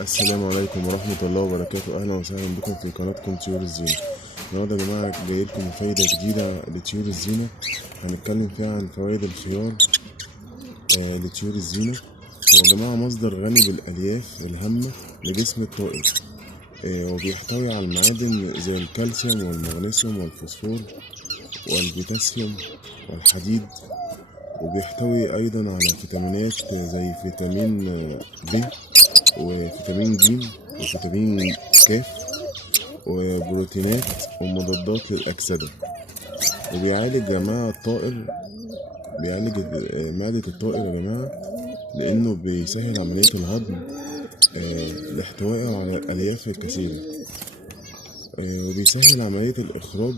السلام عليكم ورحمة الله وبركاته. أهلا وسهلا بكم في قناتكم طيور الزينة. النهاردة يا جماعة جاي لكم فايدة جديدة لطيور الزينة، هنتكلم فيها عن فوائد الخيار لطيور الزينة. هو يا جماعة مصدر غني بالألياف الهامة لجسم الطائر، وبيحتوي على المعادن زي الكالسيوم والمغنيسيوم والفوسفور والبوتاسيوم والحديد، وبيحتوي أيضا على فيتامينات زي فيتامين ب وفيتامين ج وفيتامين ك وبروتينات ومضادات للأكسدة. وبيعالج يا جماعة الطائر، بيعالج معدة الطائر يا جماعة، لأنه بيسهل عملية الهضم لاحتوائه على الألياف الكثيرة، وبيسهل عملية الإخراج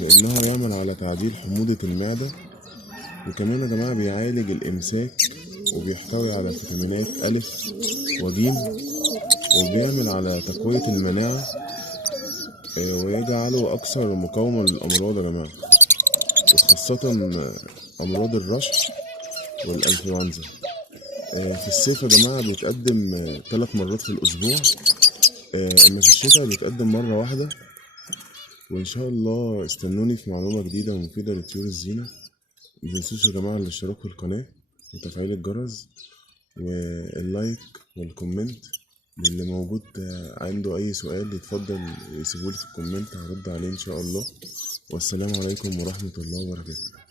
لأنه يعمل على تعديل حموضة المعدة. وكمان يا جماعة بيعالج الإمساك، وبيحتوي على فيتامينات أ وج، وبيعمل على تقوية المناعة، ويجعله أكثر مقاومة للأمراض يا جماعة، وخاصة أمراض الرشح والإنفلونزا. في الصيف يا جماعة بيتقدم 3 مرات في الأسبوع، أما في الشتاء بيتقدم مرة واحدة. وإن شاء الله استنوني في معلومة جديدة ومفيدة لطيور الزينة. متنسوش يا جماعة الاشتراك في القناة وتفعيل الجرس واللايك والكومنت. واللي موجود عنده أي سؤال يتفضل يسيبولي في الكومنت، هرد عليه إن شاء الله. والسلام عليكم ورحمة الله وبركاته.